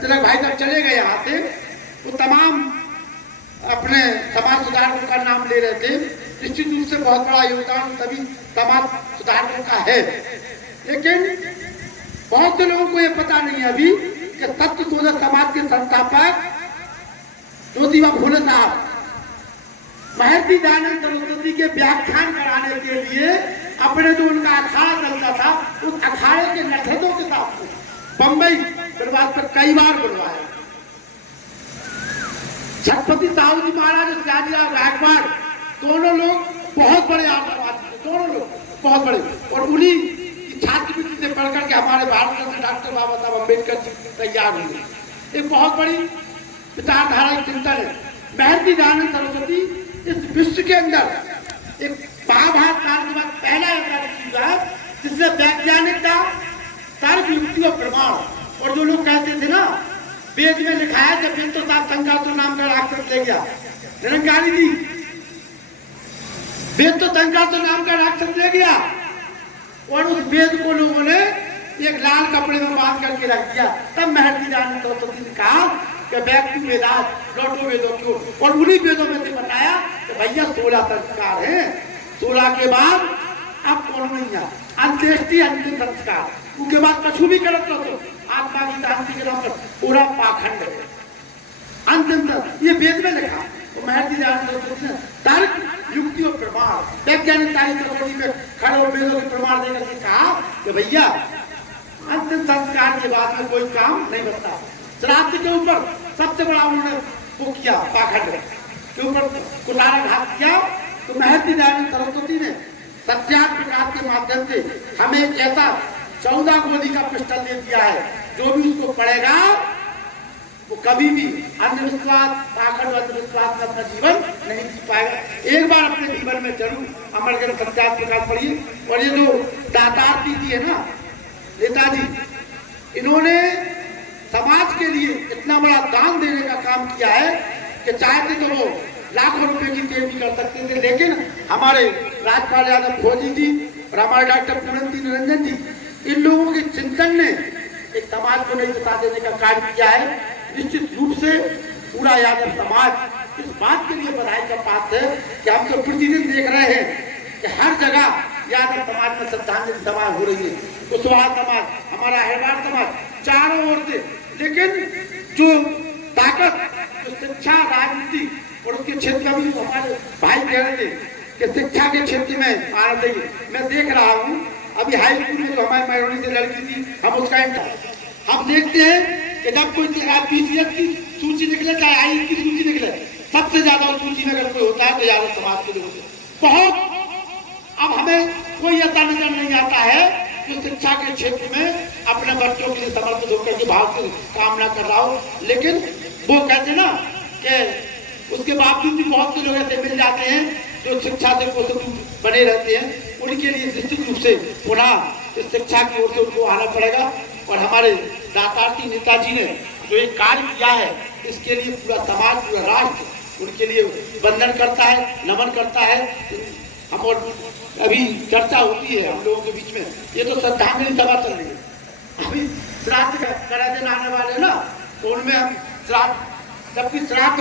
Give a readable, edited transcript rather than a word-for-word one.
तिलक भाई जब चले गए यहाँ से वो तमाम अपने समाज सुधारकों का नाम ले रहे थे। निश्चित रूप से बहुत बड़ा योगदान सभी समाज सुधारकों का है, लेकिन बहुत से लोगों को ये पता नहीं है अभी कि सत्यशोधक समाज के संस्थापक ज्योतिबा फुले साहब महर्षि दयानंद सरस्वती के व्याख्यान कराने के लिए अपने जो उनका अखाड़ा चलता था उस अखाड़े के नठेदों के साथ बंबई दरबार पर कई बार बुलवाया। छत्रपति साहू जी महाराज सयाजीराव गायकवाड़ दोनों लोग बहुत बड़े आतंकवादी थे, दोनों लोग बहुत बड़े, और उन्हीं की छात्रवृत्ति से पढ़कर के हमारे भारत रत्न डॉक्टर बाबा साहब अम्बेडकर जी तैयार हुए। एक बहुत बड़ी विचारधारा चिंतन है। महर्षि दयानंद सरस्वती इस विश्व के अंदर एक महाभारत काल के बाद पहला ऐसा व्यक्ति है जिसने वैज्ञानिकता, तर्क, युक्ति और प्रमाण, और जो लोग कहते थे ना वेद में लिखा है जब वेद तो साहब संघासुर नाम का राक्षस ले गया, निरंकारी जी वेद तो संघासुर नाम का राक्षस ले गया और उस वेद को लोगों ने एक लाल कपड़े में बांध करके रख दिया। तब महर्षि दयानंद सरस्वती ने कहा कि बैक टू वेदास, लौटो वेदों की ओर, और उन्हीं वेदों में से बताया कि भैया 16 संस्कार हैं, 16 के बाद अब कौन नहीं है, अंत्येष्टि अंतिम संस्कार, उसके बाद कछु भी करत रहो तो आत्मा की शांति के नाम पर पूरा पाखंड है अंतिम तक, ये वेद में लिखा। तो महर्षि दयानंद सरस्वती ने तर्क, युक्ति और प्रमाण, वैज्ञानिक तारीख में खड़े और वेदों के प्रमाण देकर के कहा कि भैया अंतिम संस्कार के बाद में कोई काम नहीं बनता। श्राद्ध के ऊपर सबसे बड़ा उन्होंने वो किया, पाखंड के ऊपर कुठाराघात किया। तो महर्षि दयानंद सरस्वती ने सत्याग्रह प्रकाश के माध्यम से हमें एक ऐसा 14 गोली का पिस्टल दे दिया है, जो भी उसको पड़ेगा वो कभी भी अंधविश्वास, पाखंड अंधविश्वास में अपना जीवन नहीं जी पाएगा। एक बार अपने जीवन में जरूर अमरग्रंथ सत्याग्रह प्रकाश पढ़िए। और ये जो दातार दीदी है ना, नेताजी, इन्होंने समाज के लिए इतना बड़ा दान देने का काम किया है कि चाहते तो वो लाखों रुपए की सेवा भी कर सकते थे, लेकिन हमारे राजपाल यादव फौजी जी और हमारे डॉक्टर पूनमती निरंजन जी, इन लोगों के चिंतन ने एक समाज को नई दिशा देने का कार्य किया है। निश्चित रूप से पूरा यादव समाज इस बात के लिए बधाई का पात्र है कि हम तो प्रतिदिन देख रहे हैं कि हर जगह यादव समाज में श्रद्धांजलि सभा हो रही है, कुशवाहा समाज, हमारा हैदराबाद समाज, चारों ओर से। लेकिन जो ताकत, जो शिक्षा, राजनीति और उसके क्षेत्र में भी हमारे भाई कह रहे थे कि शिक्षा के क्षेत्र में आना चाहिए। मैं देख रहा हूँ अभी हाई स्कूल में जो हमारी मैरोनी से लड़की थी, हम उसका हम देखते हैं कि जब कोई PCS की सूची निकले, चाहे IAS की सूची निकले, सबसे ज्यादा उस सूची में अगर कोई होता है तो यादव समाज के लोग बहुत। अब हमें कोई ऐसा नजर नहीं आता है जो शिक्षा के क्षेत्र में अपने बच्चों के लिए समर्पित होकर के भाव से कामना कर रहा हो, लेकिन वो कहते ना कि उसके बावजूद भी बहुत से लोग ऐसे मिल जाते हैं जो शिक्षा से बने रहते हैं। उनके लिए निश्चित रूप से पुनः इस शिक्षा की ओर से उनको आना पड़ेगा। और हमारे दातार्थी नेताजी ने जो एक कार्य किया है, इसके लिए पूरा समाज, पूरा राष्ट्र उनके लिए वंदन करता है, नमन करता है। हम और अभी चर्चा होती है हम लोगों के बीच में, ये तो श्रद्धांजलि सभा चल रही है। अभी श्राद्ध करा दिन आने वाले ना, तो उनमें हम श्राद्ध, जबकि श्राद्ध